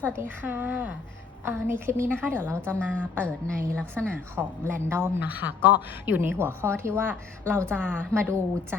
สวัสดีค่ะ ในคลิปนี้นะคะ เดี๋ยวเราจะมาเปิดในลักษณะของแรนดอมนะคะ ก็อยู่ในหัวข้อที่ว่าเราจะมาดูใจ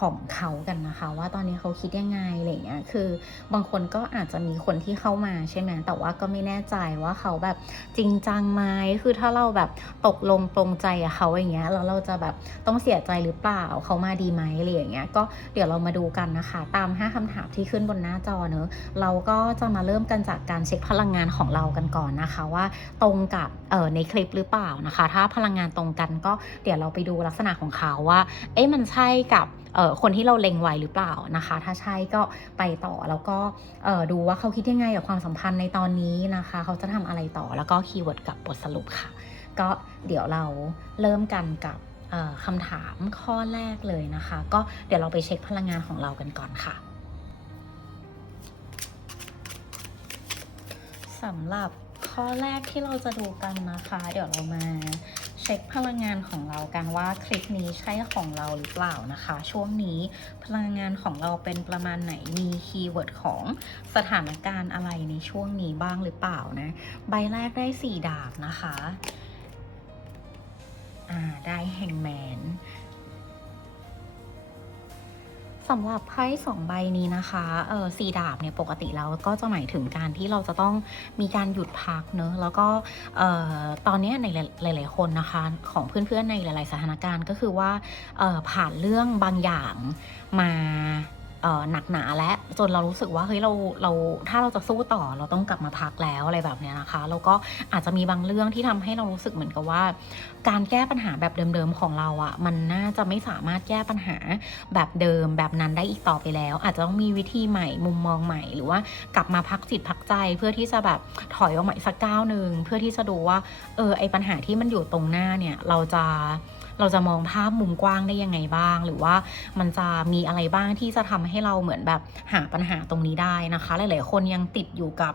ของเขากันนะคะ ว่าตอนนี้เขาคิดยังไงอะไรเงี้ยคือบางคนก็อาจจะมีคนที่เข้ามาใช่ไหมแต่ว่าก็ไม่แน่ใจว่าเขาแบบจริงจังไหมคือถ้าเราแบบตกลงปรงใจกับเขาอย่างเงี้ยแล้วเราจะแบบต้องเสียใจหรือเปล่าเขามาดีไหมอะไรอย่างเงี้ยก็เดี๋ยวเรามาดูกันนะคะ ตาม 5คำถามที่ขึ้นบนหน้าจอเนอะเราก็จะมาเริ่มกันจากการเช็คพลังงานของเรากันก่อนนะคะ ว่าตรงกับเอ่อในคลิปหรือเปล่านะคะ ถ้าพลังงานตรงกันก็เดี๋ยวเราไปดูลักษณะของเขาว่าเอ๊ะมันใช่กับเออคนที่เราเล็งไว้หรือเปล่านะคะ ถ้าใช่ก็ไปต่อแล้วก็ดูว่าเขาคิดยังไงกับความสัมพันธ์ในตอนนี้นะคะ เขาจะทำอะไรต่อแล้วก็คีย์เวิร์ดกับบทสรุปค่ะ ก็เดี๋ยวเราเริ่มกันกับคำถามข้อแรกเลยนะคะ ก็เดี๋ยวเราไปเช็คพลังงานของเรากันก่อนค่ะสำหรับข้อแรกที่เราจะดูกันนะคะ เดี๋ยวเรามา เช็คพลังงานของเรากันว่าคลิปนี้ใช่ของเราหรือเปล่านะคะ ช่วงนี้พลังงานของเราเป็นประมาณไหนมีคีย์เวิร์ดของสถานการณ์อะไรในช่วงนี้บ้างหรือเปล่านะใบแรกได้สี่ดาบนะคะอ่าได้แฮงแมน สำหรับไพ่สองใบนี้นะคะเออสีดาบเนี่ยปกติแล้วก็จะหมายถึงการที่เราจะต้องมีการหยุดพักเนอะแล้วก็เอ่อตอนนี้ในหลาย ๆ คนนะคะของเพื่อน ๆ ในหลาย ๆ สถานการณ์ก็คือว่าเอ่อผ่านเรื่องบางอย่างมา หนักหนาและจนเรารู้สึกว่าเฮ้ยเราเราถ้าเราจะสู้ต่อเราต้องกลับมาพักแล้วอะไรแบบเนี้ยนะคะ แล้วก็อาจจะมีบางเรื่องที่ทำให้เรารู้สึกเหมือนกับว่า การแก้ปัญหาแบบเดิมๆของเราอะ่ะมันน่าจะไม่สามารถแก้ปัญหาแบบเดิมแบบนั้นได้อีกต่อไปแล้ว อาจจะต้องมีวิธีใหม่มุมมองใหม่ หรือว่ากลับมาพักจิตพักใจเพื่อที่จะแบบถอยออกมาสักก้าวหนึ่งเพื่อที่จะดูว่าเออไอปัญหาที่มันอยู่ตรงหน้าเนี่ยเราจะ เราจะมองภาพมุมกว้างได้ยังไงบ้าง หรือว่ามันจะมีอะไรบ้างที่จะทำให้เราเหมือนแบบหาปัญหาตรงนี้ได้นะคะ หลาย ๆ คนยังติดอยู่กับ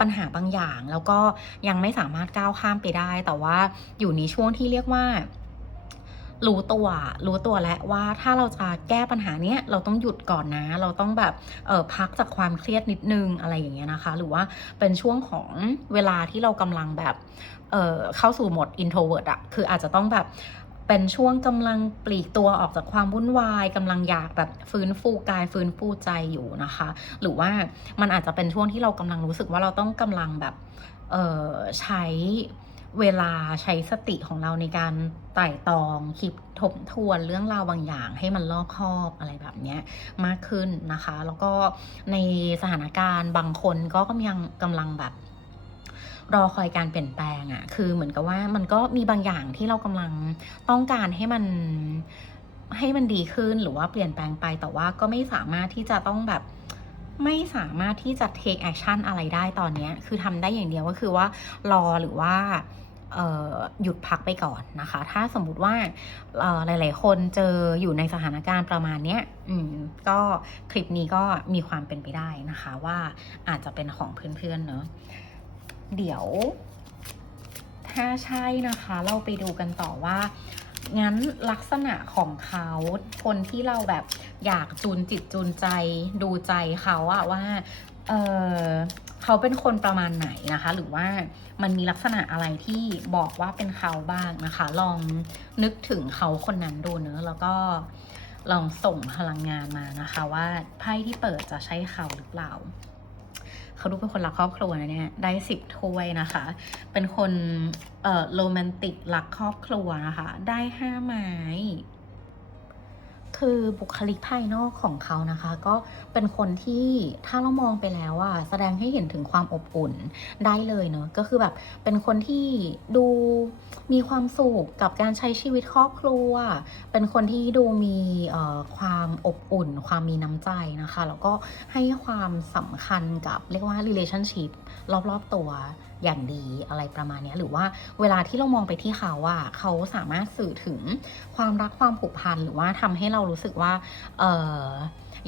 ปัญหาบางอย่าง แล้วก็ยังไม่สามารถก้าวข้ามไปได้ แต่ว่าอยู่ในช่วงที่เรียกว่า รู้ตัวรู้ตัวแล้วว่าถ้าเราจะแก้ปัญหาเนี้ยเราต้องหยุดก่อนนะ เราต้องแบบเออพักจากความเครียดนิดนึงอะไรอย่างเงี้ยนะคะ หรือว่าเป็นช่วงของเวลาที่เรากำลังแบบเออเข้าสู่โหมด introvert อะคืออาจจะต้องแบบเป็นช่วงกำลังปลีกตัวออกจากความวุ่นวายกำลังอยากแบบฟื้นฟูกายฟื้นฟูใจอยู่นะคะ หรือว่ามันอาจจะเป็นช่วงที่เรากำลังรู้สึกว่าเราต้องกำลังแบบเออใช้ เวลาใช้สติของเราในการไต่ตองคิดทบทวนเรื่องราวบางอย่างให้มันรอบคอบอะไรแบบนี้มากขึ้นนะคะ แล้วก็ในสถานการณ์บางคนก็กำลังกำลังแบบรอคอยการเปลี่ยนแปลงอะ่ะ คือเหมือนกับว่ามันก็มีบางอย่างที่เรากำลังต้องการให้มันให้มันดีขึ้นหรือว่าเปลี่ยนแปลงไป แต่ว่าก็ไม่สามารถที่จะต้องแบบไม่สามารถที่จะ take action อะไรได้ตอนนี้ คือทำได้อย่างเดียวก็คือว่ารอหรือว่า หยุดพักไปก่อนนะคะ ถ้าสมมุติว่าหลาย ๆ คนเจออยู่ในสถานการณ์ประมาณเนี้ยก็คลิปนี้ก็มีความเป็นไปได้นะคะ ว่าอาจจะเป็นของเพื่อน ๆ เนอะเดี๋ยว ถ้าใช่นะคะ เราไปดูกันต่อว่างั้นลักษณะของเขาคนที่เราแบบอยากจูนจิตจูนใจดูใจเขาอะว่า เออ เขาเป็นคนประมาณไหนนะคะ หรือว่ามันมีลักษณะอะไรที่บอกว่าเป็นเขาบ้างนะคะ ลองนึกถึงเขาคนนั้นดูเนอะแล้วก็ลองส่งพลังงานมานะคะ ว่าไพ่ที่เปิดจะใช่เขาหรือเปล่า เขาดูเป็นคนรักครอบครัวนะเนี่ยได้สิบถ้วยนะคะ เป็นคนเอ่อโรแมนติกรักครอบครัวนะคะ ได้ห้าไม้ คือบุคลิกภายนอกของเขานะคะ ก็เป็นคนที่ถ้าเรามองไปแล้วอะแสดงให้เห็นถึงความอบอุ่นได้เลยเนอะก็คือแบบเป็นคนที่ดูมีความสุขกับการใช้ชีวิตครอบครัว เป็นคนที่ดูมีความอบอุ่น ความมีน้ำใจนะคะ แล้วก็ให้ความสำคัญกับเรียกว่า relationship รอบๆตัว อย่างดีอะไรประมาณนี้หรือว่าเวลาที่เรามองไปที่เขาอะเขาสามารถสื่อถึงความรักความผูกพันหรือว่าทำให้เรารู้สึกว่า เออ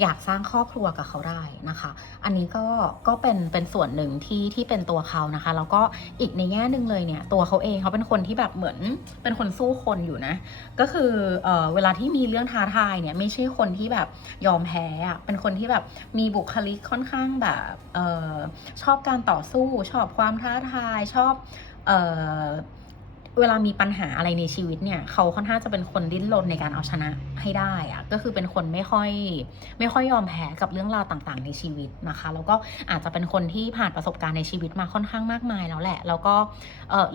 อยากสร้างครอบครัวกับเขาได้นะคะ อันนี้ก็ก็เป็นเป็นส่วนหนึ่งที่ที่เป็นตัวเขานะคะ แล้วก็อีกในแง่หนึ่งเลยเนี่ยตัวเขาเองเขาเป็นคนที่แบบเหมือนเป็นคนสู้คนอยู่นะ ก็คือเออเวลาที่มีเรื่องท้าทายเนี่ยไม่ใช่คนที่แบบยอมแพ้อะเป็นคนที่แบบมีบุคลิกค่อนข้างแบบเออชอบการต่อสู้ ชอบความท้าทายชอบเออ เวลามีปัญหาอะไรในชีวิตเนี่ย เขาค่อนข้างจะเป็นคนดิ้นรนในการเอาชนะให้ได้อะก็คือเป็นคนไม่ค่อยไม่ค่อยยอมแพ้กับเรื่องราวต่างๆ ในชีวิตนะคะ แล้วก็อาจจะเป็นคนที่ผ่านประสบการณ์ในชีวิตมาค่อนข้างมากมายแล้วแหละ แล้วก็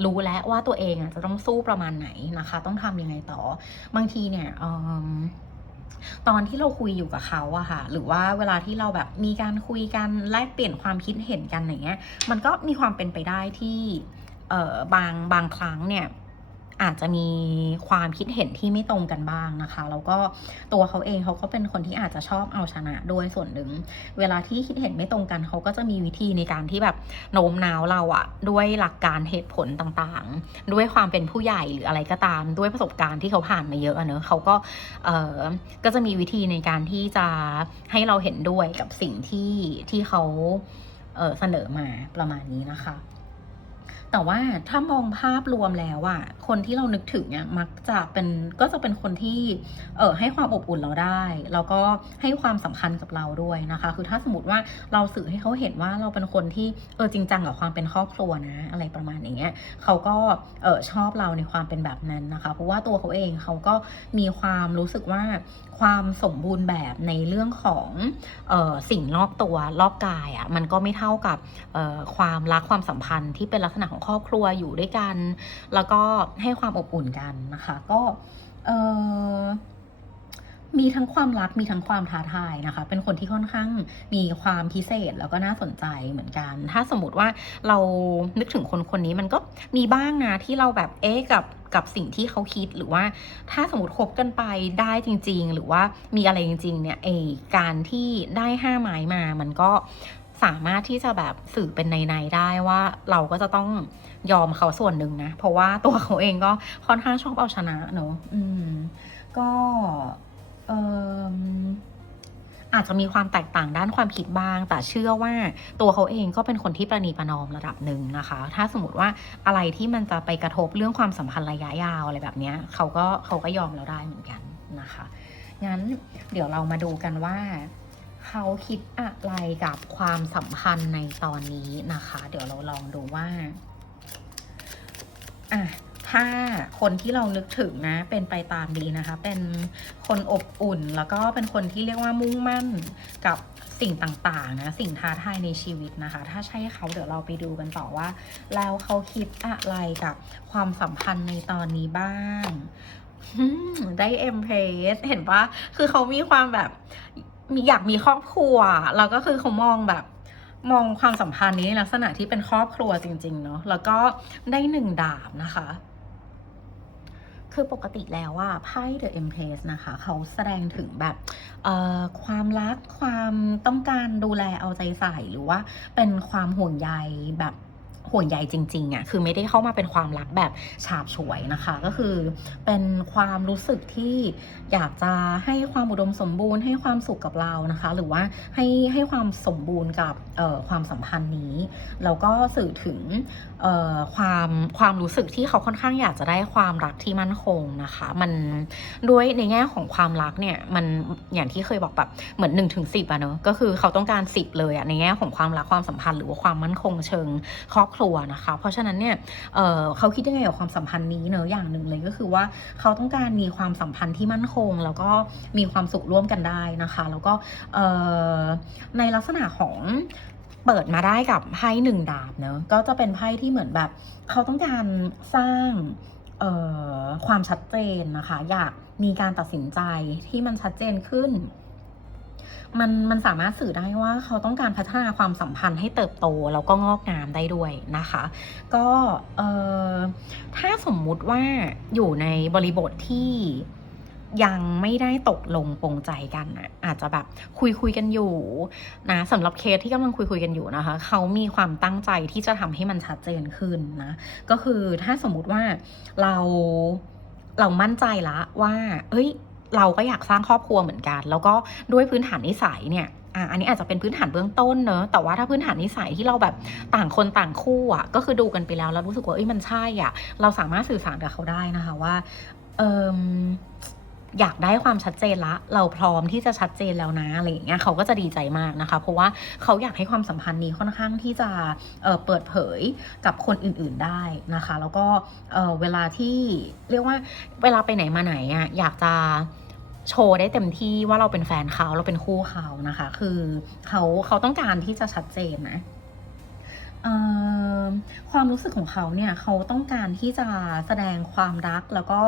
รู้แล้วว่าตัวเองจะต้องสู้ประมาณไหนนะคะ ต้องทำยังไงต่อ บางทีเนี่ยตอนที่เราคุยอยู่กับเขาอะค่ะ หรือว่าเวลาที่เราแบบมีการคุยกันแลกเปลี่ยนความคิดเห็นกันอย่างเงี้ย มันก็มีความเป็นไปได้ที่ เอ่อบางบางครั้งเนี่ยอาจจะมีความคิดเห็นที่ไม่ตรงกันบ้างนะคะ แล้วก็ตัวเขาเองเขาก็เป็นคนที่อาจจะชอบเอาชนะด้วยส่วนหนึ่ง เวลาที่คิดเห็นไม่ตรงกันเขาก็จะมีวิธีในการที่แบบโน้มน้าวเราอะด้วยหลักการเหตุผลต่างๆ ด้วยความเป็นผู้ใหญ่หรืออะไรก็ตาม ด้วยประสบการณ์ที่เขาผ่านมาเยอะอะเนอะเขาก็เออก็จะมีวิธีในการที่จะให้เราเห็นด้วยกับสิ่งที่ที่เขาเเสนอมาประมาณนี้นะคะ แต่ว่าถ้ามองภาพรวมแล้วอะคนที่เรานึกถึงเนี่ยมักจะเป็นก็จะเป็นคนที่เออให้ความอบอุ่นเราได้ แล้วก็ให้ความสำคัญกับเราด้วยนะคะ คือถ้าสมมติว่าเราสื่อให้เขาเห็นว่าเราเป็นคนที่เออจริงจังกับความเป็นครอบครัวนะ อะไรประมาณอย่างเงี้ยเขาก็เออชอบเราในความเป็นแบบนั้นนะคะ เพราะว่าตัวเขาเองเขาก็มีความรู้สึกว่า ความสมบูรณ์แบบในเรื่องของออสิ่งรอบตัวรอบกายอะ่ะมันก็ไม่เท่ากับความรักความสัมพันธ์ที่เป็นลักษณะของครอบครัวอยู่ด้วยกัน แล้วก็ให้ความอบอุ่นกันนะคะ ก็มีทั้งความรักมีทั้งความท้าทายนะคะ เป็นคนที่ค่อนข้างมีความพิเศษแล้วก็น่าสนใจเหมือนกัน ถ้าสมมติว่าเรานึกถึงคนคนนี้มันก็มีบ้างนะที่เราแบบเอ๊ะกับ กับสิ่งที่เขาคิดหรือว่า ถ้าสมมติคบกันไปได้จริง ๆ หรือว่ามีอะไรจริง ๆ เนี่ยไอการที่ได้ห้าไม้มามันก็สามารถที่จะแบบสื่อเป็นในๆได้ว่าเราก็จะต้องยอมเขาส่วนหนึ่งนะ เพราะว่าตัวเขาเองก็ค่อนข้างชอบเอาชนะเนอะอืม ก็ เอม อาจจะมีความแตกต่างด้านความคิดบ้าง แต่เชื่อว่าตัวเขาเองก็เป็นคนที่ประนีประนอมระดับหนึ่งนะคะ ถ้าสมมติว่าอะไรที่มันจะไปกระทบเรื่องความสัมพันธ์ระยะยาวอะไรแบบนี้เขาก็เขาก็ยอมเราได้เหมือนกันนะคะงั้นเดี๋ยวเรามาดูกันว่าเขาคิดอะไรกับความสัมพันธ์ในตอนนี้นะคะ เดี๋ยวเราลองดูว่าอะ ถ้าคนที่เรานึกถึงนะ เป็นไปตามดีนะคะ เป็นคนอบอุ่น แล้วก็เป็นคนที่เรียกว่ามุ่งมั่นกับสิ่งต่างๆนะ สิ่งท้าทายในชีวิตนะคะ ถ้าใช่เขาเดี๋ยวเราไปดูกันต่อว่า แล้วเขาคิดอะไรกับความสัมพันธ์ในตอนนี้บ้างได้เอ็มเพสเห็นปะคือเขามีความแบบมีอยากมีครอบครัว แล้วก็คือเขามองแบบมองความสัมพันธ์นี้ในลักษณะที่เป็นครอบครัวจริง ๆ เนาะแล้วก็ได้หนึ่งดาบนะคะ คือปกติแล้วว่าไพ่ The Empress นะคะ เขาแสดงถึงแบบความรักความต้องการดูแลเอาใจใส่หรือว่าเป็นความห่วงใยแบบ ห่วงใยจริงๆอะ่ะคือไม่ได้เข้ามาเป็นความรักแบบฉาบฉวยนะคะ ก็คือเป็นความรู้สึกที่อยากจะให้ความอุดมสมบูรณ์ให้ความสุขกับเรานะคะ หรือว่าให้ให้ความสมบูรณ์กับความสัมพันธ์นี้แล้วก็สื่อถึงความความรู้สึกที่เขาค่อนข้างอยากจะได้ความรักที่มั่นคงนะคะ มันด้วยในแง่ของความรักเนี่ยมันอย่างที่เคยบอกแบบเหมือน1นถึงสิอะเนอะก็คือเขาต้องการ 10 เลยอะในแง่ของความรักความสัมพันธ์หรือว่าความมั่นคงเชิงครอบครัวนะคะ เพราะฉะนั้นเนี่ยเเขาคิดยังไงกับความสัมพันธ์นี้เนอะอย่างหนึ่งเลยก็คือว่าเขาต้องการมีความสัมพันธ์ที่มั่นคง แล้วก็มีความสุขร่วมกันได้นะคะ แล้วก็ในลักษณะของเปิดมาได้กับไพ่หนึ่งดาบเนอะก็จะเป็นไพ่ที่เหมือนแบบ เขาต้องการสร้างความชัดเจนนะคะ อยากมีการตัดสินใจที่มันชัดเจนขึ้น มันมันสามารถสื่อได้ว่าเขาต้องการพัฒนาความสัมพันธ์ให้เติบโตแล้วก็งอกงามได้ด้วยนะคะ ก็เอ่อถ้าสมมุติว่าอยู่ในบริบทที่ยังไม่ได้ตกลงปรงใจกันนะอาจจะแบบคุยคุยกันอยู่นะสำหรับเคสที่กำลังคุยคุยกันอยู่นะคะ เขามีความตั้งใจที่จะทำให้มันชัดเจนขึ้นนะ ก็คือถ้าสมมุติว่าเราเรามั่นใจละว่า เอ้ย เราก็อยากสร้างครอบครัวเหมือนกัน แล้วก็ด้วยพื้นฐานนิสัยเนี่ยอะอันนี้อาจจะเป็นพื้นฐานเบื้องต้นเนอะแต่ว่าถ้าพื้นฐานนิสัยที่เราแบบต่างคนต่างคู่อะ ก็คือดูกันไปแล้วแล้วรู้สึกว่าเอ้ยมันใช่อะ เราสามารถสื่อสารกับเขาได้นะคะว่า เออ อยากได้ความชัดเจนละ เราพร้อมที่จะชัดเจนแล้วนะอะไรอย่างเงี้ยเขาก็จะดีใจมากนะคะ เพราะว่าเขาอยากให้ความสัมพันธ์นี้ค่อนข้างที่จะเเปิดเผยกับคนอื่นๆได้นะคะ แล้วก็เเวลาที่เรียกว่าเวลาไปไหนมาไหนอะอยากจะโชว์ได้เต็มที่ว่าเราเป็นแฟนเขาเราเป็นคู่เขานะคะ คือเขาเขาต้องการที่จะชัดเจนนะ ความรู้สึกของเขาเนี่ยเขาต้องการที่จะแสดงความรักแล้วก็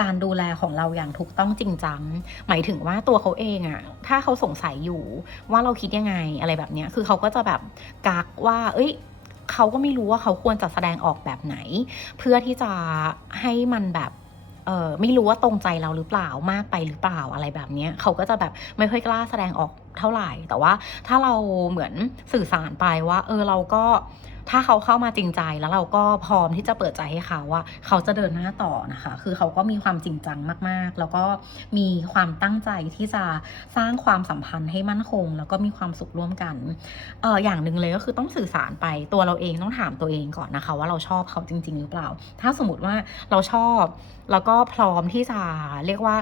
การดูแลของเราอย่างถูกต้องจริงจังหมายถึงว่าตัวเขาเองอะถ้าเขาสงสัยอยู่ว่าเราคิดยังไงอะไรแบบเนี้ยคือเขาก็จะแบบกักว่า เอ้ยเขาก็ไม่รู้ว่าเขาควรจะแสดงออกแบบไหน เพื่อที่จะให้มันแบบเออไม่รู้ว่าตรงใจเราหรือเปล่ามากไปหรือเปล่าอะไรแบบนี้เขาก็จะแบบไม่ค่อยกล้าแสดงออกเท่าไหร่ แต่ว่าถ้าเราเหมือนสื่อสารไปว่า เออเราก็ถ้าเขาเข้ามาจริงใจแล้วเราก็พร้อมที่จะเปิดใจให้เขาว่าเขาจะเดินหน้าต่อนะคะ คือเขาก็มีความจริงจังมากๆ แล้วก็มีความตั้งใจที่จะสร้างความสัมพันธ์ให้มั่นคง แล้วก็มีความสุขร่วมกันเอออย่างหนึ่งเลยก็คือต้องสื่อสารไปตัวเราเองต้องถามตัวเองก่อนนะคะ ว่าเราชอบเขาจริง ๆ หรือเปล่า ถ้าสมมติว่าเราชอบแล้วก็พร้อมที่จะเรียกว่า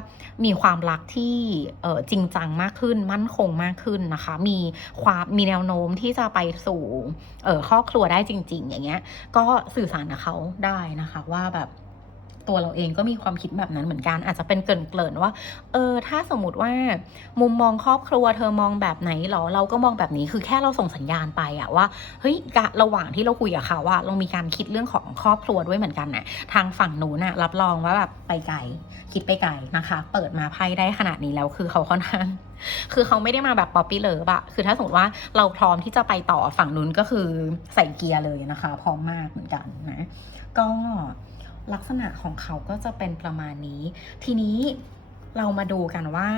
มีความรักที่เออจริงจังมากขึ้นมั่นคงมากขึ้นนะคะ มีความมีแนวโน้มที่จะไปสู่เออครอบครัวได้จริง ๆ อย่างเงี้ย ก็สื่อสารกับเขาได้นะคะ ว่าแบบ ตัวเราเองก็มีความคิดแบบนั้นเหมือนกัน อาจจะเป็นเกริ่นว่า เออ ถ้าสมมติว่า มุมมองครอบครัวเธอมองแบบไหนหรอ เราก็มองแบบนี้ คือแค่เราส่งสัญญาณไปอะว่า เฮ้ยกะระหว่างที่เราคุยกับเขาว่าเรามีการคิดเรื่องของครอบครัวด้วยเหมือนกันน่ะทางฝั่งนู้นน่ะรับรองว่าแบบไปไกล คิดไปไกลนะคะ เปิดมาไพ่ได้ขนาดนี้แล้วคือเขาค่อนข้างคือเขาไม่ได้มาแบบป๊อปปี้เลิฟอะคือถ้าสมมติว่าเราพร้อมที่จะไปต่อฝั่งนู้นก็คือใส่เกียร์เลยนะคะ พร้อมมากเหมือนกันนะ ก็ ลักษณะของเขาก็จะเป็นประมาณนี้ ทีนี้เรามาดูกันว่า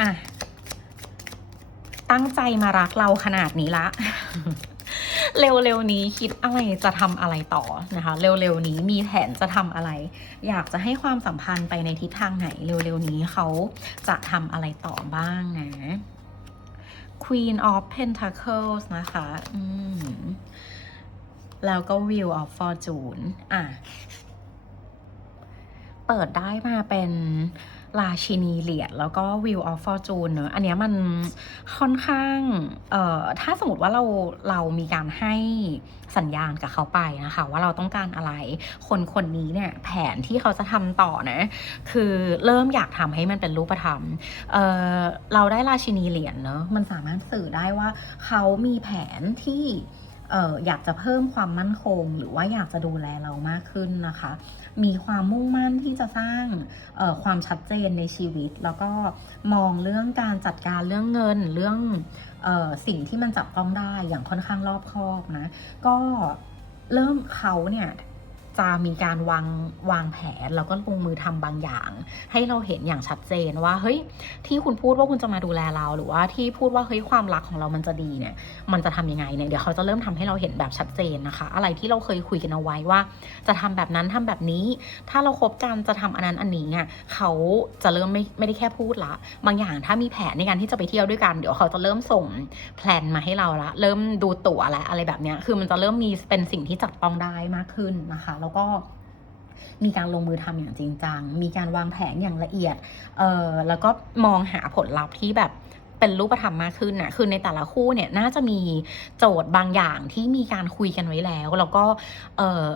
อะตั้งใจมารักเราขนาดนี้ละ เร็วๆนี้คิดอะไรจะทำอะไรต่อนะคะ เร็วๆนี้มีแผนจะทำอะไร อยากจะให้ความสัมพันธ์ไปในทิศทางไหน เร็วๆนี้เขาจะทำอะไรต่อบ้างนะ Queen of Pentacles นะคะ อืม แล้วก็ Wheel of Fortune อะ เปิดได้มาเป็นราชินีเหรียญแล้วก็ Wheel of Fortune เนอะอันเนี้ยมันค่อนข้าง เอ่อ ถ้าสมมติว่าเราเรามีการให้สัญญาณกับเขาไปนะคะ ว่าเราต้องการอะไร คนคนนี้เนี่ย แผนที่เขาจะทำต่อนะ คือเริ่มอยากทำให้มันเป็นรูปธรรม เอ่อ เราได้ราชินีเหรียญเนอะมันสามารถสื่อได้ว่าเขามีแผนที่ เอออยากจะเพิ่มความมั่นคง หรือว่าอยากจะดูแลเรามากขึ้นนะคะ มีความมุ่งมั่นที่จะสร้างเออความชัดเจนในชีวิต แล้วก็มองเรื่องการจัดการเรื่องเงินเรื่องเออสิ่งที่มันจับต้องได้อย่างค่อนข้างรอบคอบนะ ก็เริ่มเขาเนี่ย จะมีการวางวางแผนแล้วก็ลงมือทำบางอย่าง ให้เราเห็นอย่างชัดเจนว่าเฮ้ยที่คุณพูดว่าคุณจะมาดูแลเรา หรือว่าที่พูดว่าเฮ้ยความรักของเรามันจะดีเนี่ย มันจะทำยังไงเนี่ยเดี๋ยวเขาจะเริ่มทำให้เราเห็นแบบชัดเจนนะคะ อะไรที่เราเคยคุยกันเอาไว้ว่า จะทำแบบนั้นทำแบบนี้ ถ้าเราคบกันจะทำอันนั้นอันนี้อะเขาจะเริ่มไม่ไม่ได้แค่พูดละ บางอย่างถ้ามีแผนในการที่จะไปเที่ยวด้วยกันเดี๋ยวเขาจะเริ่มส่งแพลนมาให้เราละเริ่มดูตั๋วและอะไรแบบเนี้ยคือมันจะเริ่มมีเป็นสิ่งที่จับต้องได้มากขึ้นนะคะแล้วก็มีการลงมือทำอย่างจริงจัง มีการวางแผนอย่างละเอียด เอ่อ แล้วก็มองหาผลลัพธ์ที่แบบเป็นรูปธรรมมากขึ้นนะคือในแต่ละคู่เนี่ยน่าจะมีโจทย์บางอย่างที่มีการคุยกันไว้แล้ว แล้วก็ เอ่อ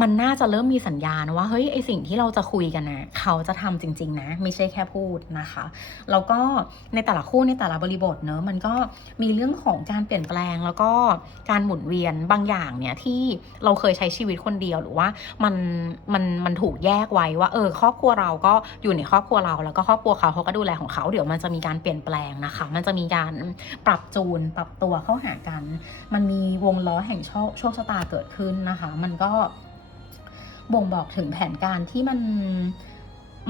มันน่าจะเริ่มมีสัญญาณว่าเฮ้ยไอสิ่งที่เราจะคุยกันนะเขาจะทำจริง ๆ นะ ไม่ใช่แค่พูดนะคะแล้วก็ในแต่ละคู่ในแต่ละบริบทเนอะมันก็มีเรื่องของการเปลี่ยนแปลง แล้วก็การหมุนเวียนบางอย่างเนี่ยที่เราเคยใช้ชีวิตคนเดียวหรือว่ามันมันมันถูกแยกไว้ว่าเออครอบครัวเราก็อยู่ในครอบครัวเรา แล้วก็ครอบครัวเขาเขาก็ดูแลของเขาเดี๋ยวมันจะมีการเปลี่ยนแปลงนะคะ มันจะมีการปรับจูนปรับตัวเข้าหากัน มันมีวงล้อแห่งโชคชะตาเกิดขึ้นนะคะ มันก็ บ่งบอกถึงแผนการที่มัน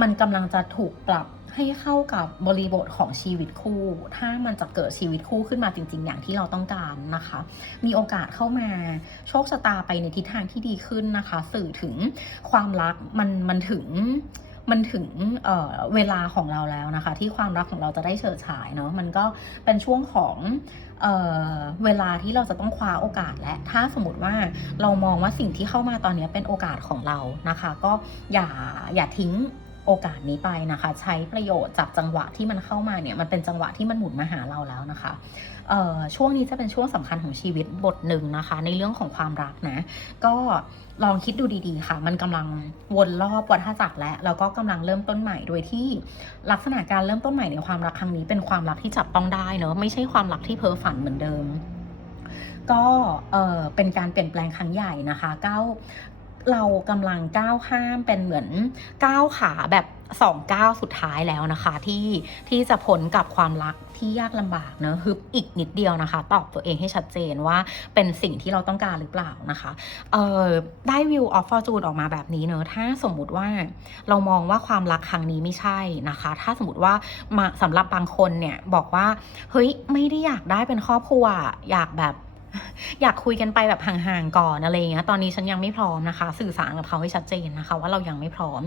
มันกำลังจะถูกปรับให้เข้ากับบริบทของชีวิตคู่ ถ้ามันจะเกิดชีวิตคู่ขึ้นมาจริง ๆ อย่างที่เราต้องการนะคะ มีโอกาสเข้ามาโชคชะตาไปในทิศทางที่ดีขึ้นนะคะ สื่อถึงความรักมันมันถึง มันถึงเเวลาของเราแล้วนะคะ ที่ความรักของเราจะได้เฉิดฉายเนาะมันก็เป็นช่วงของเออเวลาที่เราจะต้องคว้าโอกาสและถ้าสมมติว่าเรามองว่าสิ่งที่เข้ามาตอนนี้เป็นโอกาสของเรานะคะ ก็อย่าอย่าทิ้งโอกาสนี้ไปนะคะ ใช้ประโยชน์จากจังหวะที่มันเข้ามาเนี่ยมันเป็นจังหวะที่มันหมุนมาหาเราแล้วนะคะ ช่วงนี้จะเป็นช่วงสำคัญของชีวิตบทหนึ่งนะคะ ในเรื่องของความรักนะ ก็ลองคิดดูดีๆค่ะ มันกำลังวนรอบวัฏจักรและแล้วก็กำลังเริ่มต้นใหม่โดยที่ลักษณะการเริ่มต้นใหม่ในความรักครั้งนี้เป็นความรักที่จับต้องได้เนอะไม่ใช่ความรักที่เพ้อฝันเหมือนเดิม ก็เออเป็นการเปลี่ยนแปลงครั้งใหญ่นะคะก้าวเรากำลังก้าวข้ามเป็นเหมือนก้าวขาแบบ สองก้าวสุดท้ายแล้วนะคะที่ที่จะพ้นกับความรักที่ยากลำบากเนอะฮึบอีกนิดเดียวนะคะ ตอบตัวเองให้ชัดเจนว่าเป็นสิ่งที่เราต้องการหรือเปล่านะคะเออได้วิวออฟฟอร์จูนออกมาแบบนี้เนอะถ้าสมมุติว่าเรามองว่าความรักครั้งนี้ไม่ใช่นะคะ ถ้าสมมติว่ามาสำหรับบางคนเนี่ยบอกว่าเฮ้ยไม่ได้อยากได้เป็นครอบครัวอยากแบบ อยากคุยกันไปแบบห่างๆก่อนอะไรอย่างเงี้ยตอนนี้ฉันยังไม่พร้อมนะคะ สื่อสารกับเขาให้ชัดเจนนะคะ ว่าเรายังไม่พร้อม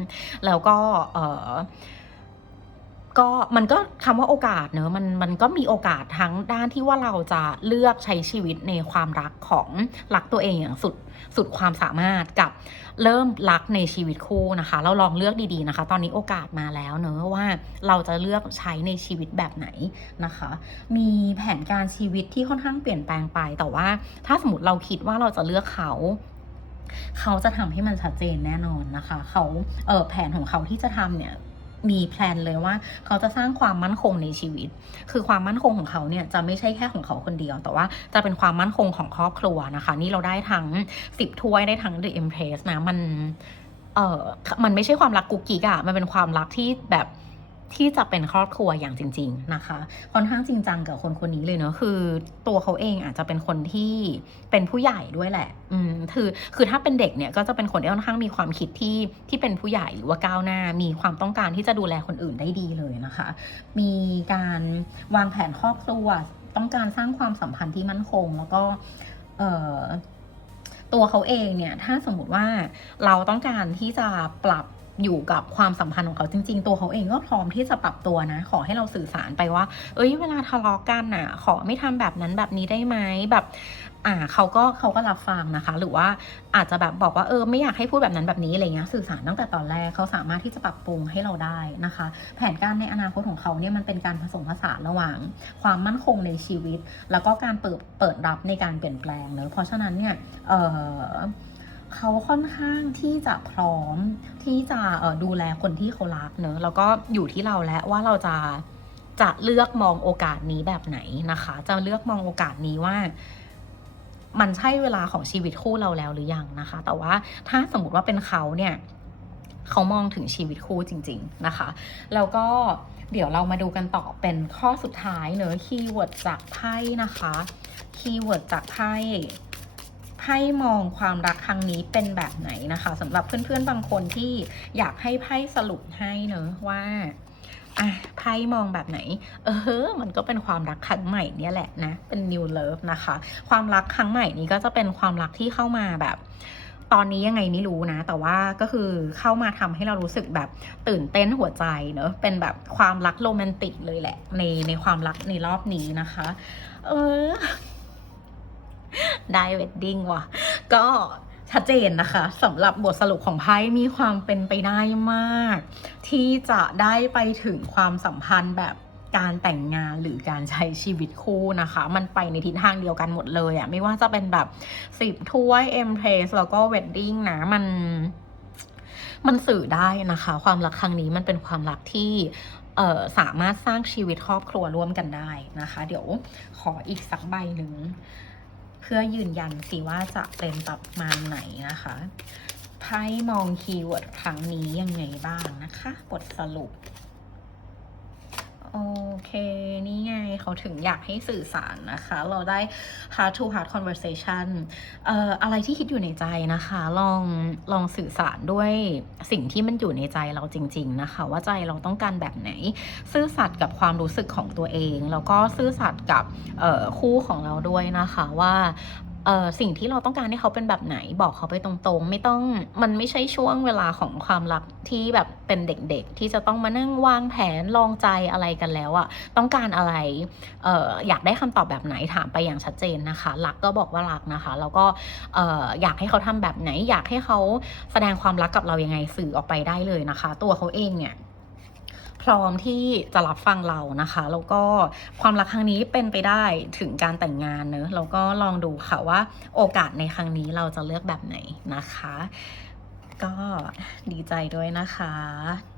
แล้วก็เออก็มันก็คำว่าโอกาสเนอะมันมันก็มีโอกาสทั้งด้านที่ว่าเราจะเลือกใช้ชีวิตในความรักของรักตัวเองอย่างสุดสุดความสามารถกับ เริ่มรักในชีวิตคู่นะคะ เราลองเลือกดีๆนะคะ ตอนนี้โอกาสมาแล้วเนอะว่าเราจะเลือกใช้ในชีวิตแบบไหนนะคะ มีแผนการชีวิตที่ค่อนข้างเปลี่ยนแปลงไป แต่ว่าถ้าสมมติเราคิดว่าเราจะเลือกเขาเขาจะทำให้มันชัดเจนแน่นอนนะคะ เขาเออแผนของเขาที่จะทำเนี่ย มีแพลนเลยว่า เขาจะสร้างความมั่นคงในชีวิต คือความมั่นคงของเขาเนี่ยจะไม่ใช่แค่ของเขาคนเดียว แต่ว่าจะเป็นความมั่นคงของครอบครัวนะคะ นี่เราได้ทั้งสิบถ้วยได้ทั้ง The Empress นะมันเออมันไม่ใช่ความรักกุ๊กกิ๊กอะมันเป็นความรักที่แบบ ที่จะเป็นครอบครัวอย่างจริง ๆนะคะ ค่อนข้างจริงจังกับคนคนนี้เลยเนอะคือ ตัวเขาเองอาจจะเป็นคนที่เป็นผู้ใหญ่ด้วยแหละ อืมคือคือถ้าเป็นเด็กเนี่ยก็จะเป็นคนที่ค่อนข้างมีความคิดที่ที่เป็นผู้ใหญ่หรือว่าก้าวหน้า มีความต้องการที่จะดูแลคนอื่นได้ดีเลยนะคะ มีการวางแผนครอบครัว ต้องการสร้างความสัมพันธ์ที่มั่นคง แล้วก็เอ่อตัวเขาเองเนี่ยถ้าสมมติว่าเราต้องการที่จะปรับ อยู่กับความสัมพันธ์ของเขาจริง ๆ ตัวเขาเองก็พร้อมที่จะปรับตัวนะ ขอให้เราสื่อสารไปว่า เอ้ยเวลาทะเลาะกันน่ะ ขอไม่ทำแบบนั้นแบบนี้ได้ไหมแบบอ่าเขาก็เขาก็รับฟังนะคะ หรือว่าอาจจะแบบบอกว่าเออไม่อยากให้พูดแบบนั้นแบบนี้อะไรเงี้ยสื่อสารตั้งแต่ตอนแรกเขาสามารถที่จะปรับปรุงให้เราได้นะคะ แผนการในอนาคตของเขาเนี่ยมันเป็นการผสมผสานระหว่าง ความมั่นคงในชีวิต แล้วก็การเปิดเปิดรับในการเปลี่ยนแปลงเนอะเพราะฉะนั้นเนี่ยเออ เขาค่อนข้างที่จะพร้อมที่จะดูแลคนที่เขารักเนอะแล้วก็อยู่ที่เราแล้วว่าเราจะจะเลือกมองโอกาสนี้แบบไหนนะคะ จะเลือกมองโอกาสนี้ว่า มันใช่เวลาของชีวิตคู่เราแล้วหรือยังนะคะ แต่ว่าถ้าสมมติว่าเป็นเขาเนี่ยเขามองถึงชีวิตคู่จริง ๆนะคะ แล้วก็เดี๋ยวเรามาดูกันต่อเป็นข้อสุดท้ายเนอะคีย์เวิร์ดจากไพ่นะคะ คีย์เวิร์ดจากไพ่ ไพ่มองความรักครั้งนี้เป็นแบบไหนนะคะสำหรับเพื่อนๆบางคนที่อยากให้ไพ่สรุปให้เนอะว่าอะไพ่มองแบบไหน เออ มันก็เป็นความรักครั้งใหม่เนี่ยแหละนะ เป็น new love นะคะ ความรักครั้งใหม่นี้ก็จะเป็นความรักที่เข้ามาแบบ ตอนนี้ยังไงไม่รู้นะ แต่ว่าก็คือเข้ามาทำให้เรารู้สึกแบบตื่นเต้นหัวใจเนอะ เป็นแบบความรักโรแมนติกเลยแหละ ในในความรักในรอบนี้นะคะ เออ ได้เวดดิ้งว่ะ ก็ชัดเจนนะคะสำหรับบทสรุปของไพ่มีความเป็นไปได้มาก ที่จะได้ไปถึงความสัมพันธ์แบบการแต่งงานหรือการใช้ชีวิตคู่นะคะ มันไปในทิศทางเดียวกันหมดเลยอะไม่ว่าจะเป็นแบบสิบถ้วยเอ็มเพรสแล้วก็เวดดิ้งนะมัน มันสื่อได้นะคะ ความรักครั้งนี้มันเป็นความรักที่เออสามารถสร้างชีวิตครอบครัวร่วมกันได้นะคะ เดี๋ยวขออีกสักใบหนึ่ง เพื่อยืนยันสิว่าจะเป็นประมาณไหนนะคะไพ่มองคีย์เวิร์ดครั้งนี้ยังไงบ้างนะคะ บทสรุป โอเค นี่ไงเขาถึงอยากให้สื่อสารนะคะ เราได้ heart to heart conversation เอ่ออะไรที่คิดอยู่ในใจนะคะ ลองลองสื่อสารด้วยสิ่งที่มันอยู่ในใจเราจริง ๆ นะคะ ว่าใจเราต้องการแบบไหน ซื่อสัตย์กับความรู้สึกของตัวเอง แล้วก็ซื่อสัตย์กับคู่ของเราด้วยนะคะว่า เออสิ่งที่เราต้องการให้เขาเป็นแบบไหนบอกเขาไปตรงๆ ไม่ต้องมันไม่ใช่ช่วงเวลาของความรักที่แบบเป็นเด็กๆ ที่จะต้องมานั่งวางแผนลองใจอะไรกันแล้วอะต้องการอะไรเอออยากได้คำตอบแบบไหนถามไปอย่างชัดเจนนะคะรักก็บอกว่ารักนะคะ แล้วก็เอออยากให้เขาทำแบบไหน อยากให้เขาแสดงความรักกับเรายังไงสื่อออกไปได้เลยนะคะ ตัวเขาเองเนี่ย พร้อมที่จะรับฟังเรานะคะ แล้วก็ความรักครั้งนี้เป็นไปได้ถึงการแต่งงานเนอะแล้วก็ลองดูค่ะว่าโอกาสในครั้งนี้เราจะเลือกแบบไหนนะคะ ก็ดีใจด้วยนะคะ